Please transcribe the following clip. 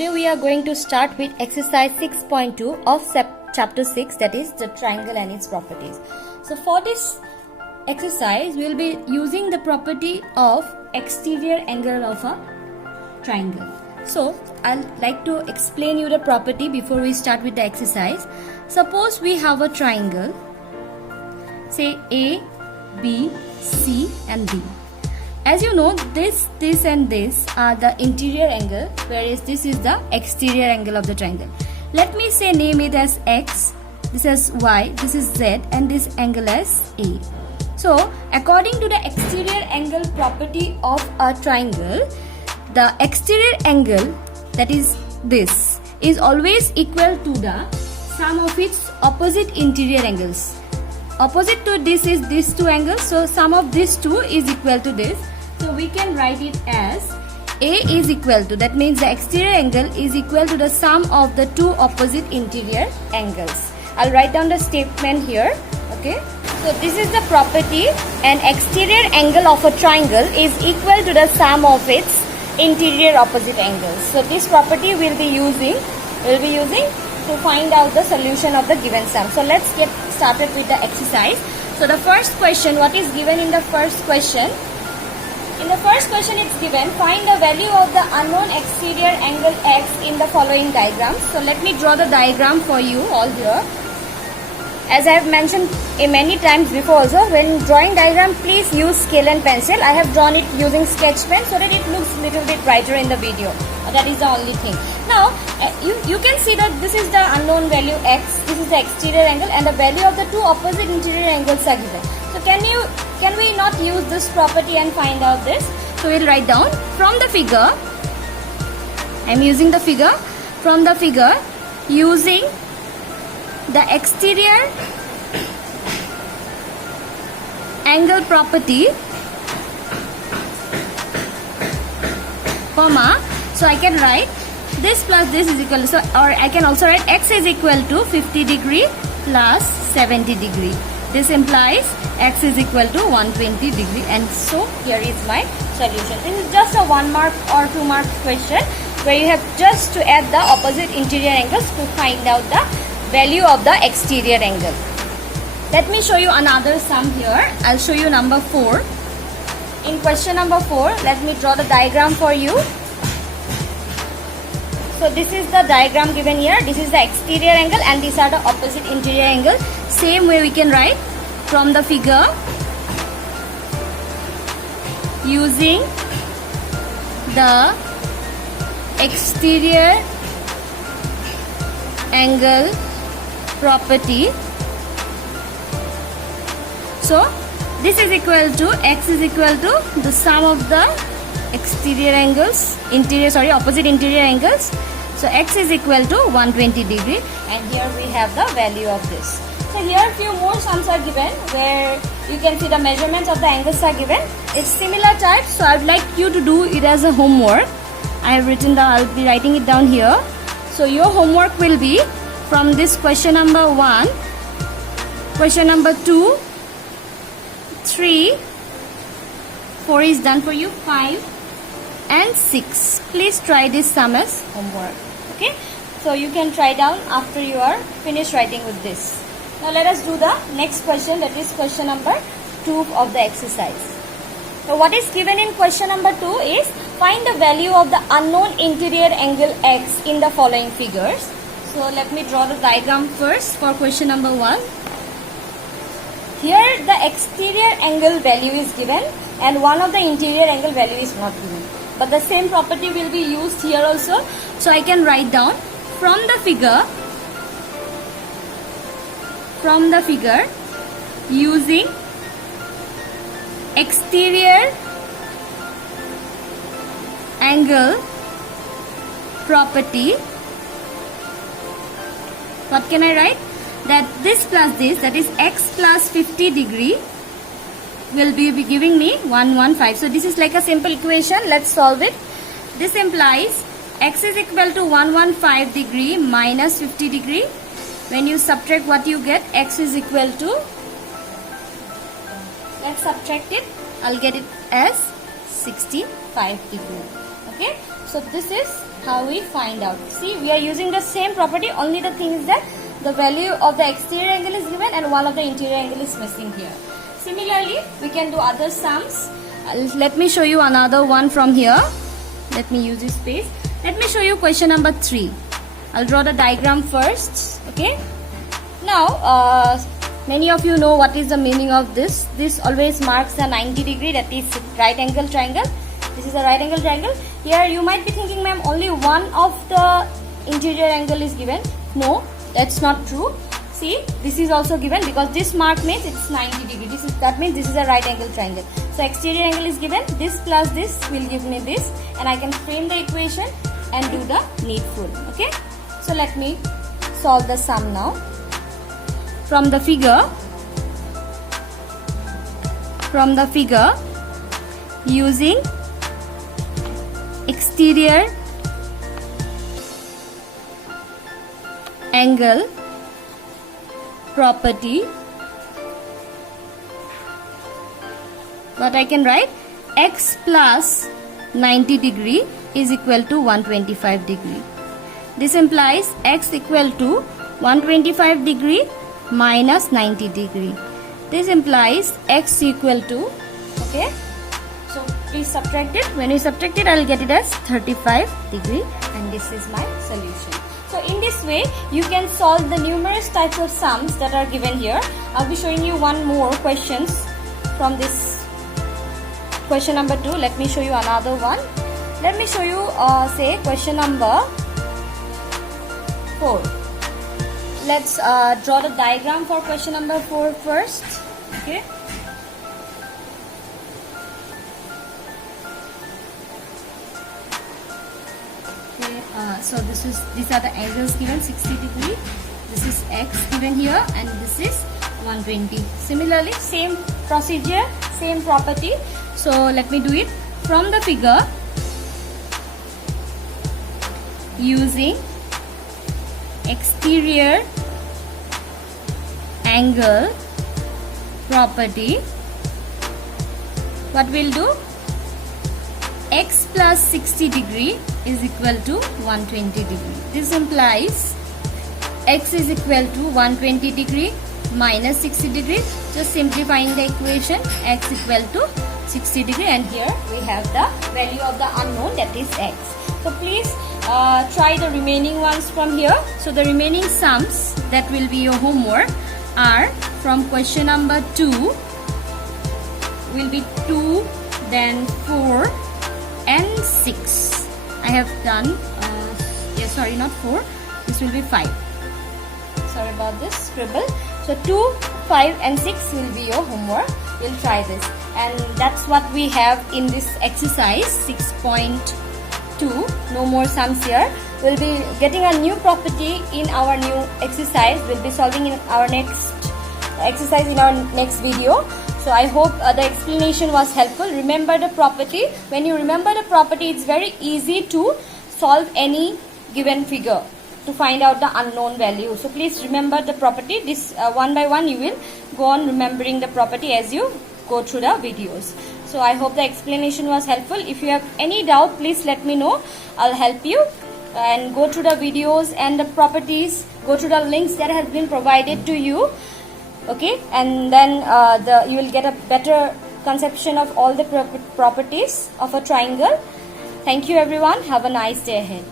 today we are going to start with exercise 6.2 of chapter 6, that is the triangle and its properties. So for this exercise we will be using the property of exterior angle of a triangle. So I'll like to explain you the property before we start with the exercise. Suppose we have a triangle, say A, B, C and D. As you know, this and this are the interior angle, whereas this is the exterior angle of the triangle. Let me say name it as X, this is Y, this is Z and this angle as A. So according to the exterior angle property of a triangle, the exterior angle, that is this, is always equal to the sum of its opposite interior angles. Opposite to this is these two angles, so sum of these two is equal to this. So we can write it as A is equal to, that means the exterior angle is equal to the sum of the two opposite interior angles. I'll write down the statement here. Okay. So this is the property, an exterior angle of a triangle is equal to the sum of its interior opposite angles. So this property we'll be using to find out the solution of the given sum. So let's get started with the exercise. So the first question, what is given in the first question? In the first question it's given, find the value of the unknown exterior angle X in the following diagram. So let me draw the diagram for you all here. As I have mentioned many times before also, when drawing diagram please use scale and pencil. I have drawn it using sketch pen so that it looks little bit brighter in the video. That is the only thing. Now you can see that this is the unknown value X, this is the exterior angle and the value of the two opposite interior angles are given. So can we not use this property and find out this? So we'll write down from the figure. I'm using the figure. From the figure, using the exterior angle property, comma. So I can write this plus this is equal to, or I can also write X is equal to 50 degree plus 70 degree. This implies X is equal to 120 degree, and so here is my solution. This is just a 1 mark or 2 mark question where you have just to add the opposite interior angles to find out the value of the exterior angle. Let me show you another sum here. I'll show you number 4. In question number 4, let me draw the diagram for you. So this is the diagram given here. This is the exterior angle and these are the opposite interior angle. Same way we can write from the figure, using the exterior angle property. So this is equal to, X is equal to the sum of the exterior angles, opposite interior angles. So X is equal to 120 degree and here we have the value of this. So here a few more sums are given where you can see the measurements of the angles are given. It's similar type, so I would like you to do it as a homework. I have written down, I'll be writing it down here. So your homework will be from this question number 1, question number 2, 3, 4 is done for you, 5 and 6. Please try this sum as homework. Okay, so you can try down after you are finished writing with this. Now let us do the next question, that is question number 2 of the exercise. So what is given in question number 2 is, find the value of the unknown interior angle X in the following figures. So let me draw the diagram first for question number 1. Here the exterior angle value is given and one of the interior angle value is not given. But the same property will be used here also. So I can write down from the figure, using exterior angle property. What can I write? That this plus this, that is X plus 50 degree will be giving me 115. So this is like a simple equation. Let's solve it. This implies X is equal to 115 degree minus 50 degree. When you subtract, what you get? X is equal to, let's subtract it. I'll get it as 65 degree. Okay, so this is how we find out. See, we are using the same property, only the thing is that the value of the exterior angle is given and one of the interior angle is missing here. Similarly, we can do other sums. Let me show you another one from here. Let me use this space. Let me show you question number 3. I'll draw the diagram first. Okay. Now, many of you know what is the meaning of this. This always marks a 90 degree, that is right angle triangle. This is a right angle triangle. Here you might be thinking, ma'am, only one of the interior angle is given. No, that's not true. See, this is also given because this mark means it's 90 degree. That means this is a right angle triangle. So exterior angle is given. This plus this will give me this, and I can frame the equation and do the needful. Okay. So let me solve the sum now. From the figure, using exterior angle property, what I can write, x plus 90 degree is equal to 125 degree. This implies x equal to 125 degree minus 90 degree. This implies x equal to, okay, so please subtract it. When you subtract it, I will get it as 35 degree, and this is my solution. So in this way, you can solve the numerous types of sums that are given here. I'll be showing you one more questions from this question number 2. Let me show you another one. Let me show you say question number 4. Let's draw the diagram for question number 4 first. Okay. So these are the angles given, 60 degree. This is x given here, and this is 120. Similarly, same procedure, same property. So let me do it. From the figure, using exterior angle property, what we'll do, x plus 60 degree is equal to 120 degree. This implies x is equal to 120 degree minus 60 degree. Just simplifying the equation, x equal to 60 degree, and here we have the value of the unknown, that is x. So please try the remaining ones from here. So the remaining sums that will be your homework are from question number 2 will be 2, then 4 and 6. I have done, sorry, not 4, this will be 5. Sorry about this scribble. So 2, 5 and 6 will be your homework. We'll try this, and that's what we have in this exercise 6.2. No more sums here. We'll be getting a new property in our new exercise. We'll be solving in our next exercise in our next video. So I hope the explanation was helpful. Remember the property. When you remember the property, it's very easy to solve any given figure to find out the unknown value. So please remember the property. This one by one you will go on remembering the property as you go through the videos. So I hope the explanation was helpful. If you have any doubt, please let me know. I'll help you, and go through the videos and the properties. Go through the links that have been provided to you. Okay, and then you will get a better conception of all the properties of a triangle. Thank you everyone. Have a nice day ahead.